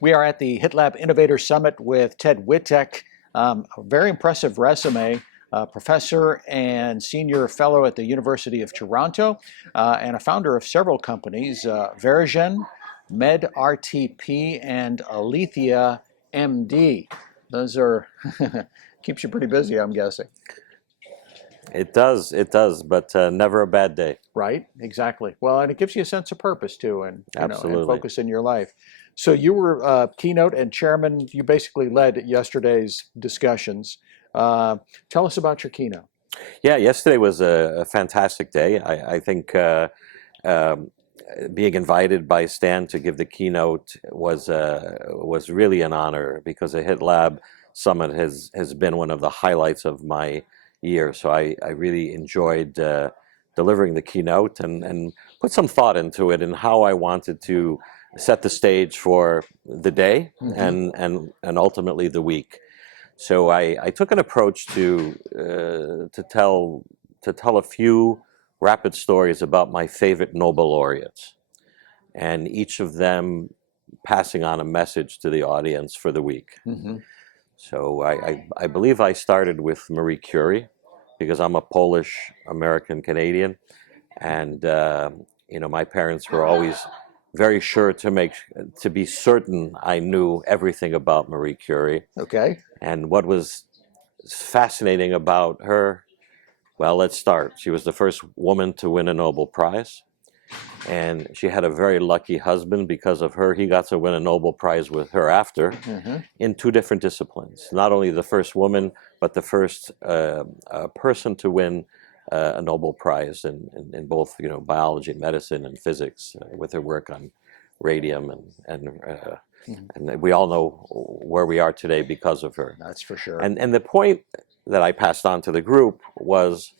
We are at the HITLAB Innovator Summit with Ted Witek. A very impressive resume, professor and senior fellow at the University of Toronto, and a founder of several companies, Verigen, MedRTP, and Alethea MD. Those are, keeps you pretty busy, I'm guessing. It does, but never a bad day. Right, exactly. Well, and it gives you a sense of purpose too, and Absolutely. and focus in your life. So you were keynote and chairman. You basically led yesterday's discussions. Tell us about your keynote. Yeah, yesterday was a fantastic day. I think being invited by Stan to give the keynote was really an honor, because the HITLAB Summit has been one of the highlights of my year. So I really enjoyed delivering the keynote and put some thought into it and how I wanted to set the stage for the day and ultimately the week. So I took an approach to tell a few rapid stories about my favorite Nobel laureates, and each of them passing on a message to the audience for the week. So I believe I started with Marie Curie, because I'm a Polish American Canadian, and my parents were always very sure to be certain I knew everything about Marie Curie. Okay. And what was fascinating about her, well, let's start. She was the first woman to win a Nobel Prize, and she had a very lucky husband. Because of her, he got to win a Nobel Prize with her after, in two different disciplines. Not only the first woman, but the first person to win a Nobel Prize in both, biology, medicine, and physics, with her work on radium, and we all know where we are today because of her. That's for sure. And the point that I passed on to the group was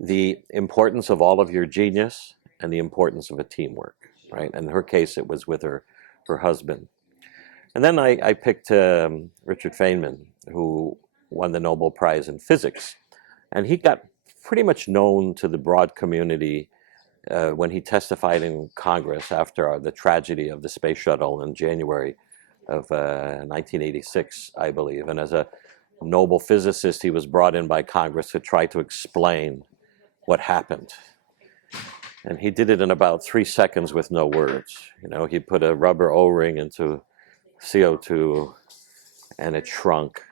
the importance of all of your genius and the importance of a teamwork, right? In her case, it was with her husband. And then I picked Richard Feynman, who won the Nobel Prize in physics. And he got pretty much known to the broad community when he testified in Congress after the tragedy of the space shuttle in January of 1986, I believe. And as a Nobel physicist, he was brought in by Congress to try to explain what happened. And he did it in about 3 seconds with no words. He put a rubber O-ring into CO2 and it shrunk.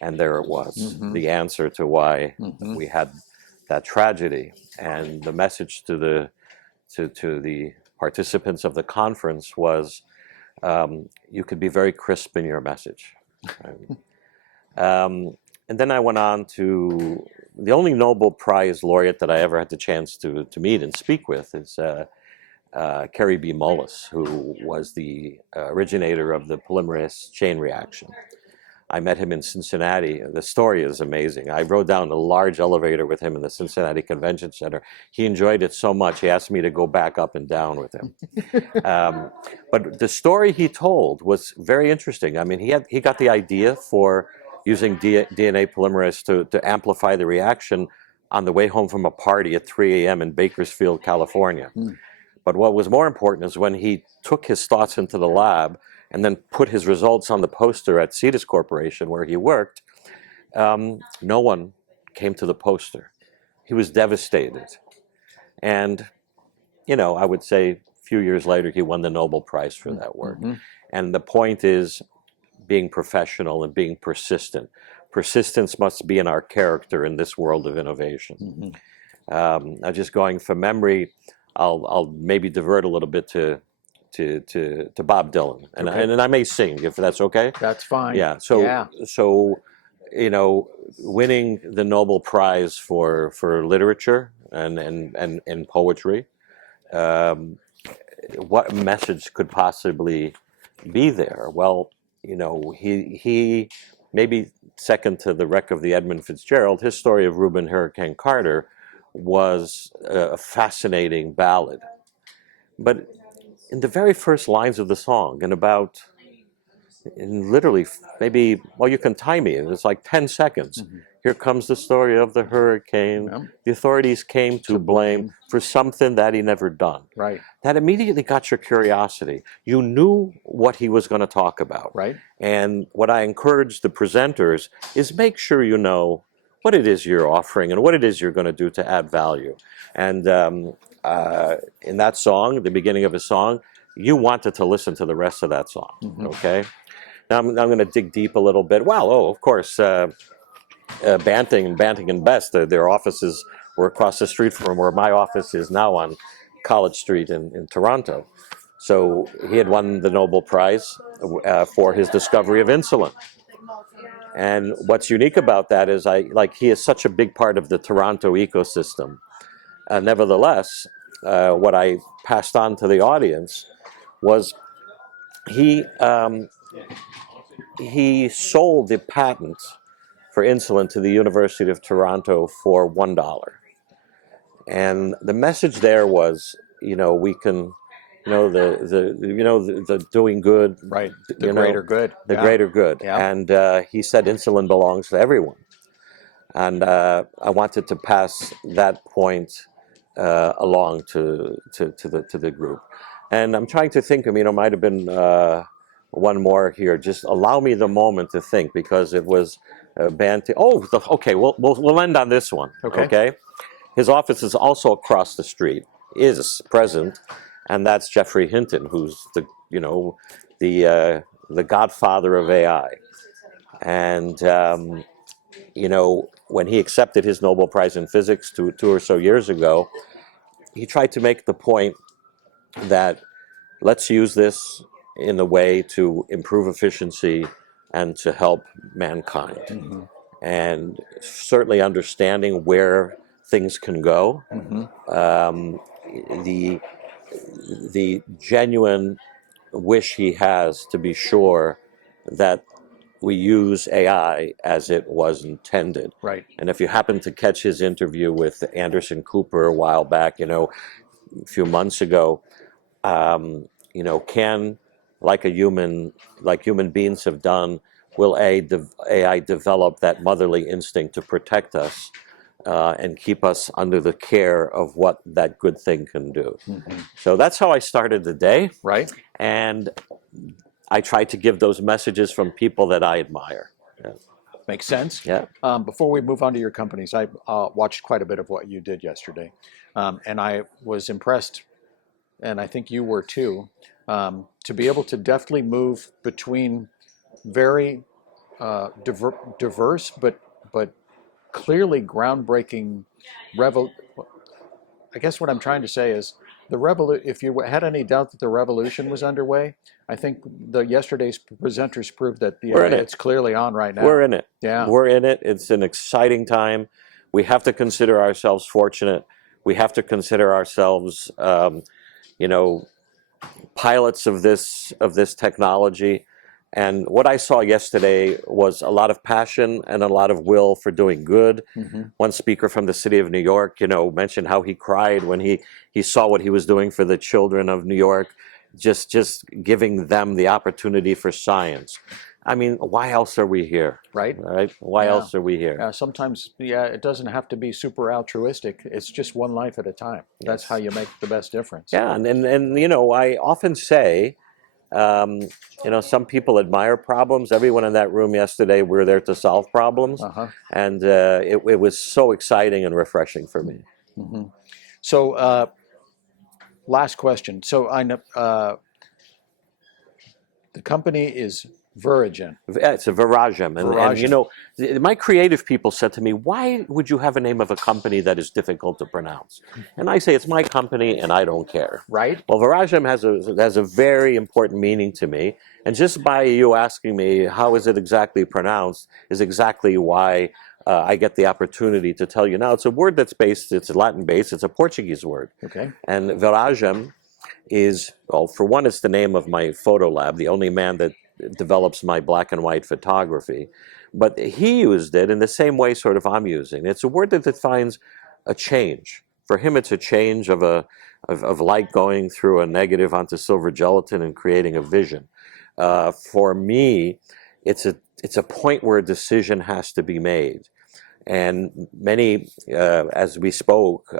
And there it was, the answer to why we had that tragedy. And the message to the participants of the conference was, you could be very crisp in your message. Right? And then I went on to the only Nobel Prize laureate that I ever had the chance to meet and speak with is Carrie B. Mullis, who was the originator of the polymerase chain reaction. I met him in Cincinnati. The story is amazing. I rode down a large elevator with him in the Cincinnati Convention Center. He enjoyed it so much, he asked me to go back up and down with him. But the story he told was very interesting. I mean, he got the idea for using DNA polymerase to amplify the reaction on the way home from a party at 3 a.m. in Bakersfield, California. But what was more important is when he took his thoughts into the lab and then put his results on the poster at Cetus Corporation, where he worked, no one came to the poster. He was devastated. And, I would say a few years later, he won the Nobel Prize for that work. And the point is being professional and being persistent. Persistence must be in our character in this world of innovation. Now, just going from memory, I'll maybe divert a little bit to Bob Dylan, and I may sing if that's okay. That's fine. Yeah. So winning the Nobel Prize for literature and poetry, what message could possibly be there? Well, he maybe second to the wreck of the Edmund Fitzgerald, his story of Reuben Hurricane Carter was a fascinating ballad. But in the very first lines of the song, in literally maybe, well, you can time me, it's like 10 seconds, Here comes the story of the hurricane. Yeah. The authorities came to blame for something that he never done. Right. That immediately got your curiosity. You knew what he was going to talk about. Right. And what I encourage the presenters is make sure you know what it is you're offering and what it is you're going to do to add value. And in that song, the beginning of his song, you wanted to listen to the rest of that song. Okay. Now I'm going to dig deep a little bit. Well, of course, Banting and Best, their offices were across the street from where my office is now on College Street in Toronto. So he had won the Nobel Prize for his discovery of insulin. And what's unique about that is he is such a big part of the Toronto ecosystem. Nevertheless, what I passed on to the audience was he sold the patent for insulin to the University of Toronto for $1. And the message there was, we can, the doing good, Right. The greater good. the greater good. Yeah. And he said insulin belongs to everyone. And I wanted to pass that point along to the group. And I'm trying to think. Might have been one more here. Just allow me the moment to think, because it was Banting. Okay. We'll end on this one. Okay. His office is also across the street. Is present, and that's Jeffrey Hinton, who's the godfather of AI. And when he accepted his Nobel Prize in Physics two or so years ago, he tried to make the point that let's use this in a way to improve efficiency and to help mankind. And certainly understanding where things can go. The genuine wish he has to be sure that we use AI as it was intended. Right. And if you happen to catch his interview with Anderson Cooper a while back, a few months ago, can, like human beings have done, will AI develop that motherly instinct to protect us and keep us under the care of what that good thing can do. So that's how I started the day. Right. And I try to give those messages from people that I admire. Yeah. Makes sense. Yeah. Before we move on to your companies, I watched quite a bit of what you did yesterday, and I was impressed, and I think you were too, to be able to deftly move between very diverse but clearly groundbreaking I guess what I'm trying to say is if you had any doubt that the revolution was underway, I think yesterday's presenters proved that it's clearly on right now. We're in it. Yeah. We're in it. It's an exciting time. We have to consider ourselves fortunate. We have to consider ourselves, pilots of this technology. And what I saw yesterday was a lot of passion and a lot of will for doing good. One speaker from the city of New York, mentioned how he cried when he saw what he was doing for the children of New York, just giving them the opportunity for science. Why else are we here? Right. Why else are we here? Sometimes, it doesn't have to be super altruistic. It's just one life at a time. That's how you make the best difference. Yeah, and I often say, some people admire problems. Everyone in that room yesterday, we're there to solve problems. And it was so exciting and refreshing for me. So, last question. So I know the company is Verigen. It's a Viragem. And my creative people said to me, why would you have a name of a company that is difficult to pronounce? And I say, it's my company and I don't care. Right. Well, Viragem has a very important meaning to me. And just by you asking me, how is it exactly pronounced, is exactly why I get the opportunity to tell you now. It's a word it's Latin based, it's a Portuguese word. Okay. And Viragem is, for one, it's the name of my photo lab, the only man that develops my black and white photography. But he used it in the same way sort of I'm using. It's a word that defines a change. For him, it's a change of light going through a negative onto silver gelatin and creating a vision. For me, it's a point where a decision has to be made. And many, as we spoke,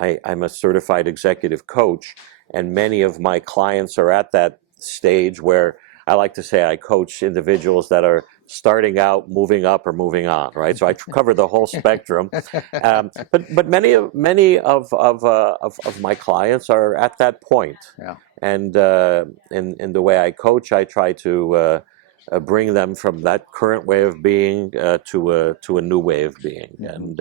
I'm a certified executive coach, and many of my clients are at that stage where I like to say I coach individuals that are starting out, moving up, or moving on. Right, so I cover the whole spectrum. But many of my clients are at that point. Yeah. And in the way I coach, I try to bring them from that current way of being to a new way of being. And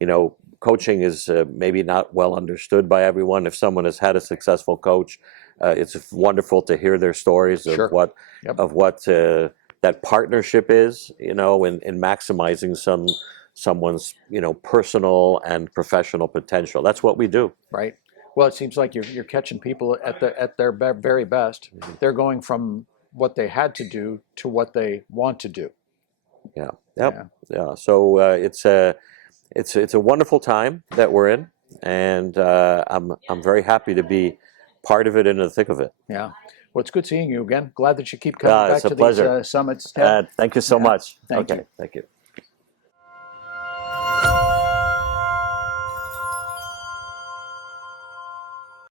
you know, coaching is maybe not well understood by everyone. If someone has had a successful coach, it's wonderful to hear their stories of Sure. what Yep. that partnership is. You know, in maximizing someone's personal and professional potential. That's what we do. Right. Well, it seems like you're catching people at their very best. They're going from what they had to do to what they want to do. Yeah. Yep. Yeah. So it's a wonderful time that we're in, and I'm very happy to be part of it and in the thick of it. Yeah. Well, it's good seeing you again. Glad that you keep coming back It's a to pleasure. these summits, Ted. Thank you so Yeah. much. Thank Okay. you. Thank you.